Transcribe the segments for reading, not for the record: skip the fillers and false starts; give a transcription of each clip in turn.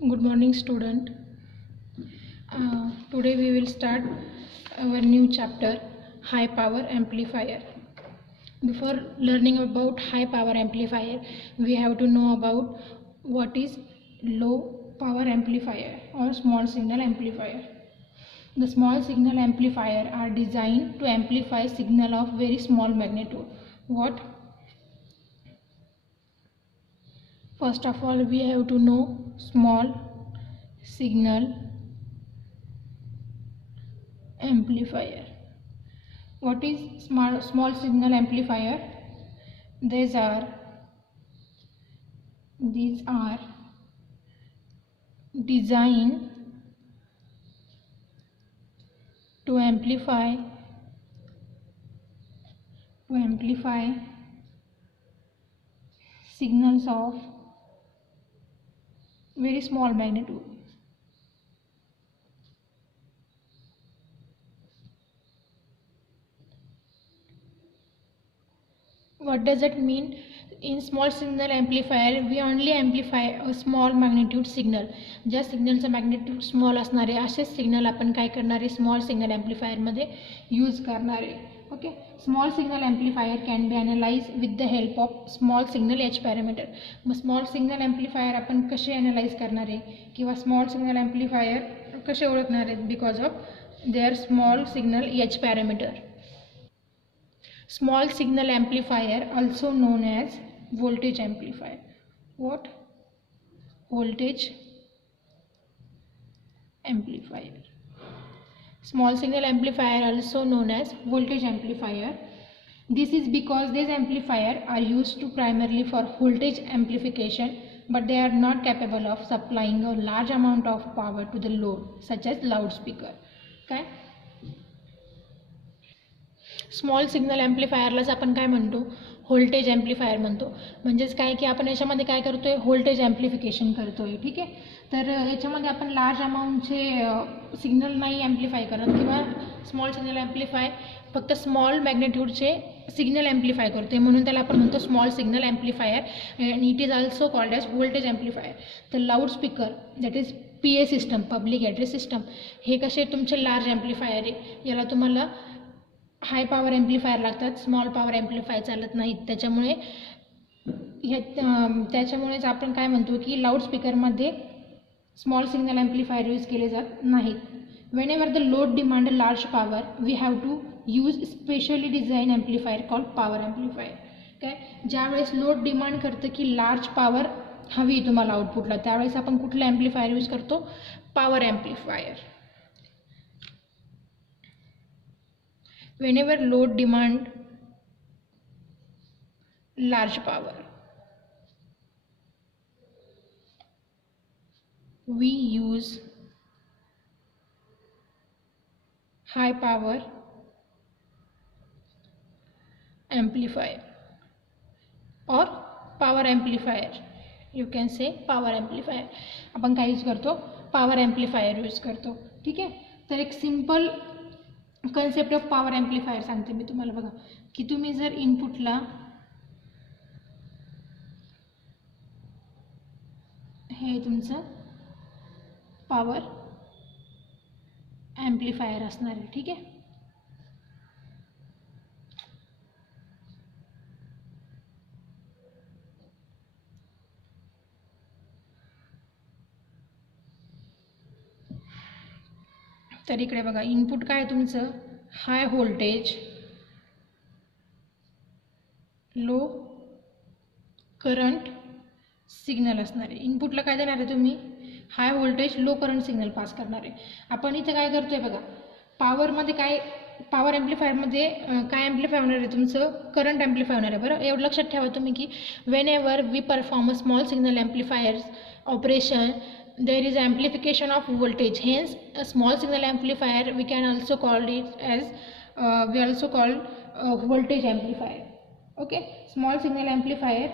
Good morning, student. Today we will start our new chapter, high power amplifier. Before learning about high power amplifier, we have to know about what is low power amplifier or small signal amplifier. The small signal amplifier are designed to amplify signal of very small magnitude. What? First of all, we have to know small signal amplifier. What is small signal amplifier? These are designed to amplify signals of very small magnitude. What does it mean? In small signal amplifier we only amplify a small magnitude signal. ज्या सिग्नलचा magnitude small असणारे असे signal आपण काय करणारे small signal ॲम्प्लिफायरमध्ये use करणारे. Okay. Small signal amplifier can be analyse with the help of small signal H parameter. Mug small signal amplifier आपण कसे ॲनालाइज करणारे किंवा स्मॉल सिग्नल ॲम्प्लिफायर कसे ओळखणार आहेत? Because of their small signal H parameter. Small signal amplifier also known as voltage amplifier. What? Voltage amplifier. Small signal amplifier also known as voltage amplifier. This is because these amplifiers are used to primarily for voltage amplification, but they are not capable of supplying a large amount of power to the load, such as loudspeaker. Okay? Small signal ॲम्प्लिफायरलाच आपण काय म्हणतो? Voltage amplifier म्हणतो. म्हणजेच काय की आपण याच्यामध्ये काय करतोय? व्होल्टेज ॲम्प्लिफिकेशन करतोय. ठीक आहे. तर याच्यामध्ये आपण लार्ज अमाऊंटचे सिग्नल नाही ॲम्प्लिफाय करत किंवा स्मॉल सिग्नल ॲम्प्लिफाय फक्त स्मॉल मॅग्नेट्यूडचे सिग्नल ॲम्प्लिफाय करतोय, म्हणून त्याला आपण म्हणतो small signal amplifier. And it is also called as voltage amplifier. तर loudspeaker that is PA system, public address system, हे कसे तुमचे लार्ज ॲम्प्लिफायर आहे. याला तुम्हाला हाय पॉवर ॲम्प्लिफायर लागतात, स्मॉल पॉवर ॲम्प्लिफायर चालत नाहीत. त्याच्यामुळेच आपण काय म्हणतो की लाऊडस्पीकरमध्ये स्मॉल सिग्नल ॲम्प्लिफायर यूज केले जात नाहीत. Whenever the load demand large power we have to use specially design amplifier called power amplifier. काय? ज्यावेळेस लोड डिमांड करतं की लार्ज पॉवर हवी तुम्हाला आउटपुटला, त्यावेळेस आपण कुठलं ॲम्प्लिफायर यूज करतो? Power amplifier. Whenever load demand large power, we use high power amplifier or power amplifier. You can say power amplifier. आपण काय यूज करतो? पॉवर ॲम्प्लिफायर यूज करतो. ठीक आहे. तर एक simple concept of power amplifier सांगते मी तुम्हाला. बघा की तुम्ही जर इनपुटला हे तुमचं पॉवर ॲम्प्लिफायर असणार आहे. ठीक आहे. तर इकडे बघा इनपुट काय तुमचं? हाय व्होल्टेज लो करंट सिग्नल असणार आहे. इनपुटला काय देणार आहे तुम्ही? हाय voltage low current signal pass करणार आहे. आपण इथे काय करतोय बघा, पॉवरमध्ये काय, पॉवर ॲम्प्लिफायरमध्ये काय ॲम्प्लिफाय होणार आहे तुमचं? करंट ॲम्प्लिफाय होणार आहे. बरं, एवढं लक्षात ठेवा तुम्ही की whenever we perform a small signal amplifiers operation there is amplification of voltage, hence a small signal amplifier we can also call it as we also call voltage amplifier. Okay, small signal amplifier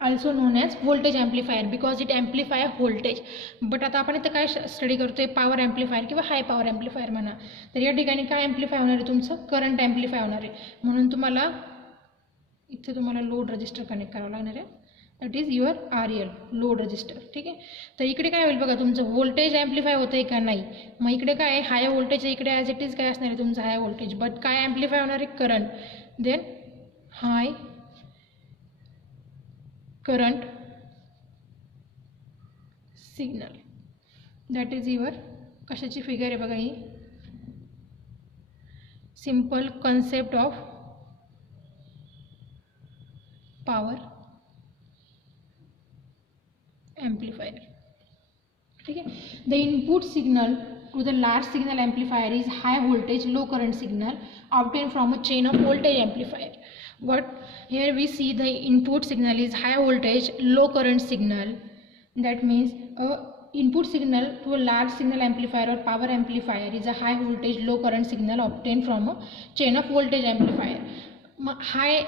also known as voltage amplifier because it amplify voltage. But आता आपण इथं काय study करतोय? Power amplifier किंवा हाय power amplifier म्हणा. तर या ठिकाणी काय ॲम्प्लिफाय होणार आहे तुमचं? करंट ॲम्प्लिफाय होणार आहे. म्हणून तुम्हाला इथे लोड रजिस्टर कनेक्ट करावं लागणार आहे. That is your RL load register. ठीक आहे. तर इकडे काय होईल बघा, तुमचं व्होल्टेज ॲम्प्लिफाय होतं आहे का नाही. मग इकडे काय आहे, हाय व्होल्टेज इकडे ॲज इट इज काय असणार आहे तुमचं हाय व्होल्टेज, बट काय ॲम्प्लिफाय होणार आहे, current. Then high current signal, that is your कशाची फिगर आहे बघा ही, simple concept of power amplifier. ठीक आहे. The input signal to the large signal amplifier is high voltage low current signal obtained from a chain of voltage amplifier. But here we see the input signal is high voltage low current signal. That means a input signal to a large signal amplifier or power amplifier is a high voltage low current signal obtained from a chain of voltage amplifier. High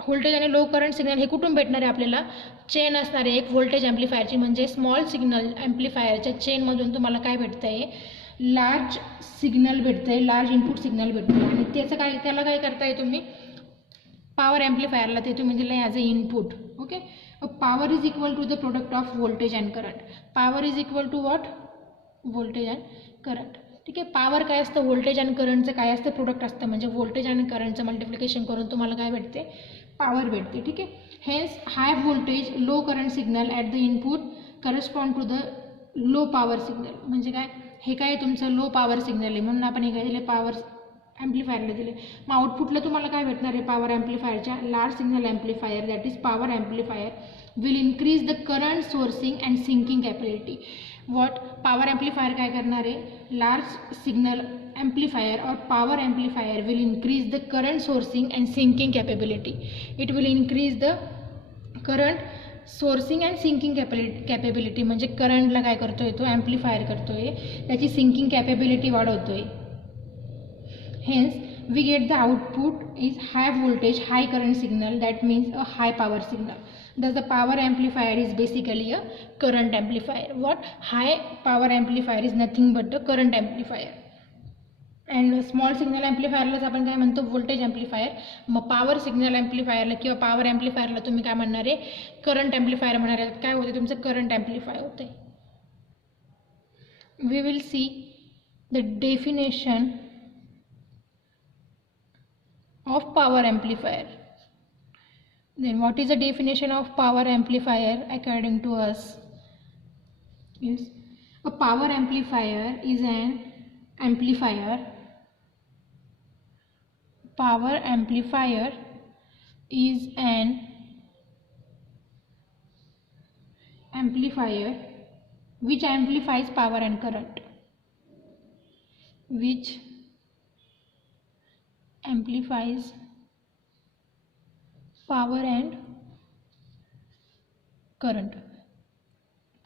voltage आणि लो current signal हे कुठून भेटणार आहे आपल्याला, chain असणार आहे एक voltage ॲम्प्लिफायरची, म्हणजे small signal ॲम्प्लिफायरच्या चेनमधून तुम्हाला काय भेटतं आहे, लार्ज सिग्नल भेटतं आहे, लार्ज इनपुट सिग्नल भेटतं आहे. आणि त्याला काय करताय तुम्ही, पॉवर ॲम्प्लिफायरला ते तुम्ही दिलं आहे as a input. Okay. Power is equal to the product of voltage and current. Power is equal to what, voltage and current. ठीक आहे. पॉवर काय असतं, व्होल्टेज आणि करंटचं काय असतं, प्रोडक्ट असतं, म्हणजे व्होल्टेज आणि करंटचं मल्टिप्लिकेशन करून तुम्हाला काय भेटते, पॉवर भेटते. ठीक आहे. Hence high voltage low current signal at the input correspond to the low power signal. म्हणजे काय, हे काय तुमचं लो पॉवर सिग्नल आहे, म्हणून आपण हे काय दिले, पॉवर ॲम्प्लिफायरला दिले. मग आउटपुटला तुम्हाला काय भेटणार आहे, पॉवर ॲम्प्लिफायरच्या large signal amplifier that is power amplifier will increase the current sourcing and sinking capability. What, power amplifier काय करणार आहे, large signal amplifier or power amplifier will increase the current sourcing and sinking capability. It will increase the current sourcing and sinking capability. म्हणजे करंटला काय करतोय तो, amplifier करतोय, त्याची sinking capability वाढवतोय. Hence we get the output is high voltage high current signal, that means a high power signal. Thus the power amplifier is basically a current amplifier. What, high power amplifier is nothing but a current amplifier. And small signal ॲम्प्लिफायरलाच आपण काय म्हणतो, voltage amplifier. मग power signal ॲम्प्लिफायरला किंवा power ॲम्प्लिफायरला तुम्ही काय म्हणणार आहे, करंट ॲम्प्लिफायर म्हणणार आहे. काय होते तुमचं, करंट ॲम्प्लिफाय होते. We will see the definition of power amplifier. Then what is the definition of power amplifier according to us is, a power amplifier is an amplifier. Power amplifier is an amplifier which amplifies power and current, which amplifies power and current.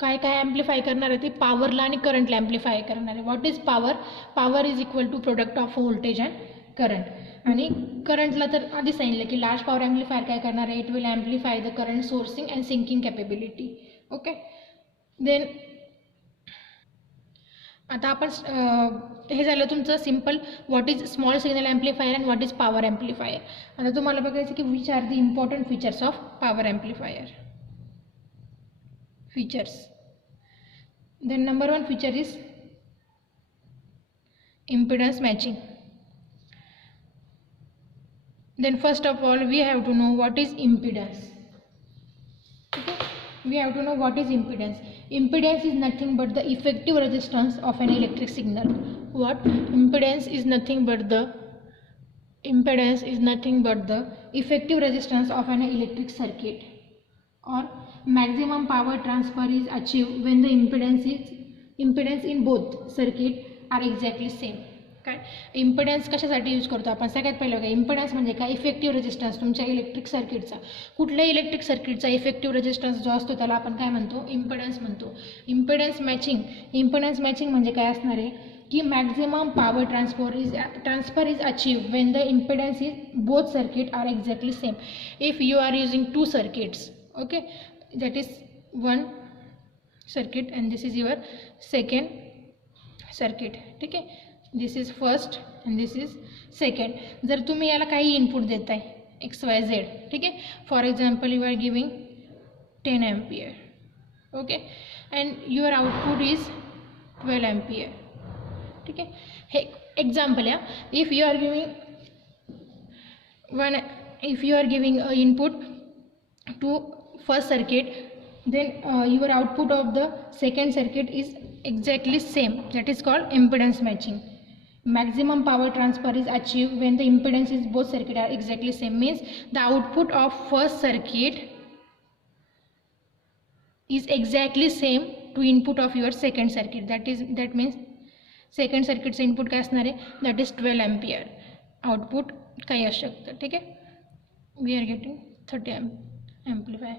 काय काय ॲम्प्लिफाय करणार आहे ते, पॉवरला आणि करंटला amplify करणार आहे. What is power, power is equal to product of voltage and current. आणि करंटला तर आधी सांगितलं की लार्ज पॉवर ॲम्प्लिफायर काय करणार आहे, it will amplify the current sourcing and sinking capability. Okay. Then आता आपण हे झालं तुमचं simple, what is small signal amplifier and what is power amplifier. आता तुम्हाला बघायचं की which are the important features of power amplifier. Features. Then number one feature is impedance matching. Then first of all we have to know what is impedance. Okay, we have to know what is impedance. Impedance is nothing but the effective resistance of an electric signal. What, impedance is nothing but the effective resistance of an electric circuit, or maximum power transfer is achieved when the impedance in both circuit are exactly same. काय, impedance कशासाठी use करतो आपण, सगळ्यात पहिलं बघा, impedance म्हणजे काय, effective resistance तुमच्या इलेक्ट्रिक सर्किटचा. कुठल्याही इलेक्ट्रिक सर्किटचा इफेक्टिव्ह रेजिस्टन्स जो असतो त्याला आपण काय म्हणतो, इम्पिडन्स म्हणतो. इम्पिडन्स मॅचिंग म्हणजे काय असणार आहे की maximum power transfer is achieved when the impedance is both circuit are exactly same. If you are using two circuits, okay, that is one circuit and this is your second circuit. ठीक आहे, this is first and this is second. जर तुम्ही याला काही input देताय XYZ, ठीक आहे, for example you are giving 10 ampere. Okay, and your output is 12 ampere. ठीक है, हे example है. If you are giving if you are giving input to first circuit, then your output of the second circuit is exactly same. That is called impedance matching. Maximum power transfer is achieved when the impedance is both circuit are exactly same. Means the output of first circuit is exactly same to input of your second circuit. That means second circuit से input काय असणार आहे, that is 12 ampere. Output काही असू शकतं. ठीक आहे, we are getting 30 amplifier.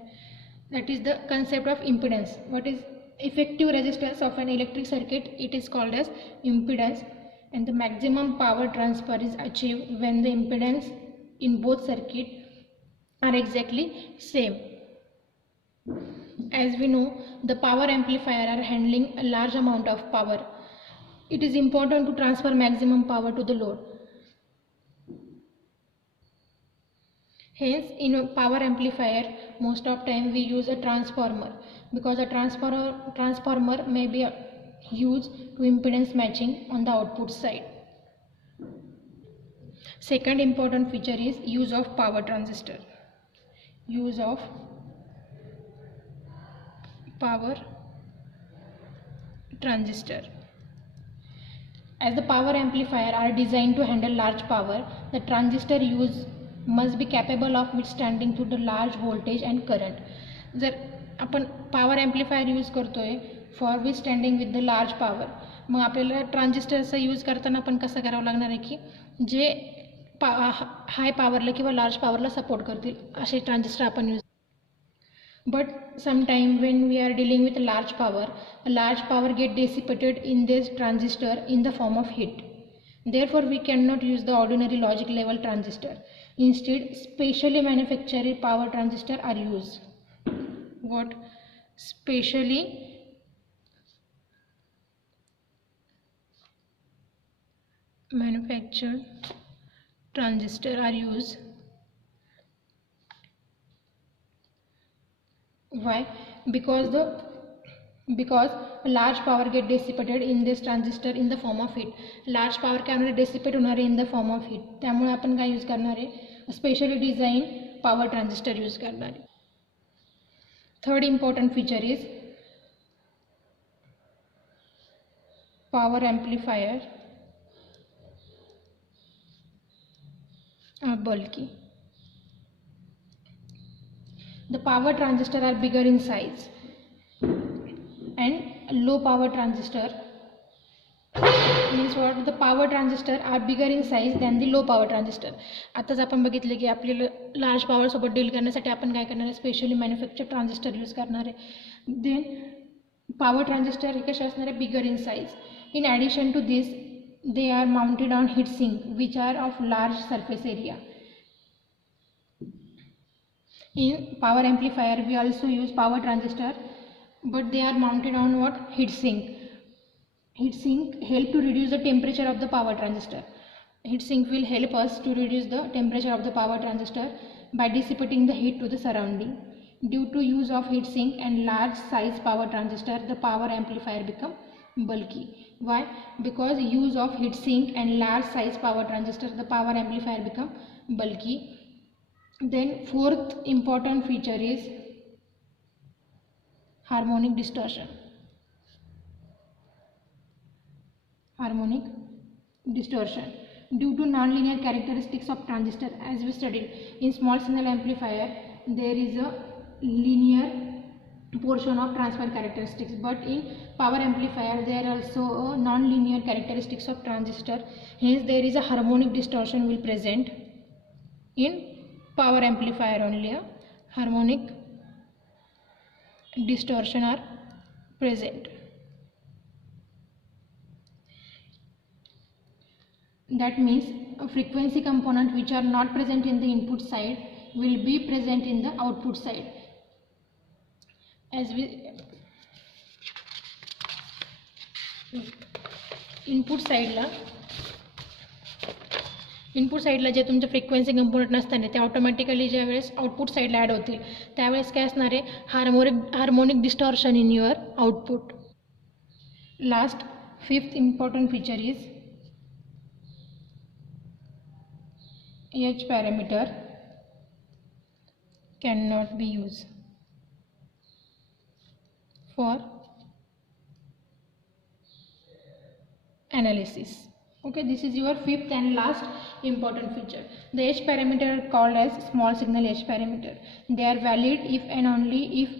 That is the concept of impedance. What is effective resistance of an electric circuit? It is called as impedance, and the maximum power transfer is achieved when the impedance in both circuit are exactly same. As we know, the power amplifier are handling a large amount of power. It is important to transfer maximum power to the load. Hence, in a power amplifier, most of time we use a transformer, because a transformer may be used to impedance matching on the output side. Second important feature is use of power transistor. Use of power transistor. As the power amplifier are designed to handle large power, the transistor used must be capable of withstanding to the large voltage and current. जर आपण power amplifier use करतोय for withstanding with the large power, मग आपल्याला ट्रान्झिस्टरचा use करताना पण कसं करावं लागणार आहे की जे हाय पॉवरला किंवा लार्ज पॉवरला सपोर्ट करतील असे ट्रान्झिस्टर आपण use. But sometime when we are dealing with large power, a large power get dissipated in this transistor in the form of heat. Therefore, we cannot use the ordinary logic level transistor. Instead, specially manufactured power transistor are used. What? Specially manufactured transistor are used. Why? Because large power get dissipated in this transistor in the form of heat. Large power काय होणार, dissipate होणार in the form of heat. त्यामुळे आपण काय use करणार आहे, specially design power transistor use करणार आहे. Third important feature is power amplifier are bulky. The power transistor are bigger in size, and low power transistor means what? The power transistor are bigger in size than the low power transistor. आताच आपण बघितले की आपल्याला large power सोबत deal करण्यासाठी आपण काय करणार आहे, स्पेशली मॅन्युफॅक्चर ट्रान्झिस्टर यूज करणार आहे. देन पॉवर ट्रान्झिस्टर हे कसे असणार आहे, bigger in size. In addition to this they are mounted on heat sink which are of large surface area. In power amplifier we also use power transistor, but they are mounted on what? Heat sink. Heat sink help to reduce the temperature of the power transistor. Heat sink will help us to reduce the temperature of the power transistor by dissipating the heat to the surrounding. Due to use of heat sink and large size power transistor, the power amplifier become bulky. Why? Because use of heat sink and large size power transistor, the power amplifier become bulky. Then fourth important feature is harmonic distortion. Harmonic distortion. Due to non-linear characteristics of transistor, as we studied in small signal amplifier, there is a linear portion of transfer characteristics, but in power amplifier there are also a non-linear characteristics of transistor. Hence there is a harmonic distortion will present in power amplifier only. A harmonic distortion are present. That means a frequency component which are not present in the input side will be present in the output side. As we input side ला input साईडला जे तुमचे frequency component नसताना ते automatically ज्या वेळेस output साईडला add होतील त्यावेळेस काय असणार आहे, harmonic distortion in your output. Last 5th important feature is H parameter cannot be used for analysis. Okay, this is your 5th and last important feature. The H parameter are called as small signal H parameter. They are valid if and only if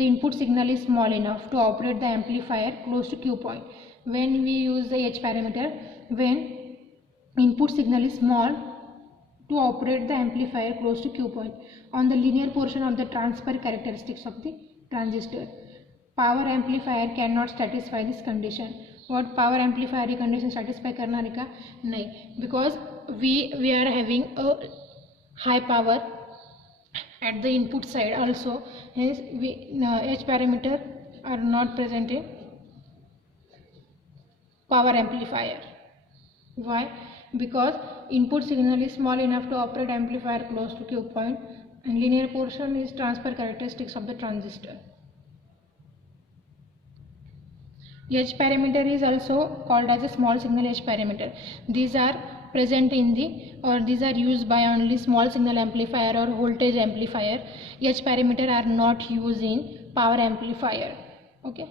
the input signal is small enough to operate the amplifier close to Q point. When we use the H parameter, when input signal is small to operate the amplifier close to Q point on the linear portion of the transfer characteristics of the transistor. Power amplifier cannot satisfy this condition. What power amplifier he condition satisfy करणार आहे का? नाही, because we are having a high power at the input side also, hence H parameter are not present in power amplifier. Why? Because input signal is small enough to operate amplifier close to Q point and linear portion is transfer characteristics of the transistor. H parameter is also called as a small signal H parameter. These are present in these are used by only small signal amplifier or voltage amplifier. H parameter are not used in power amplifier. Okay.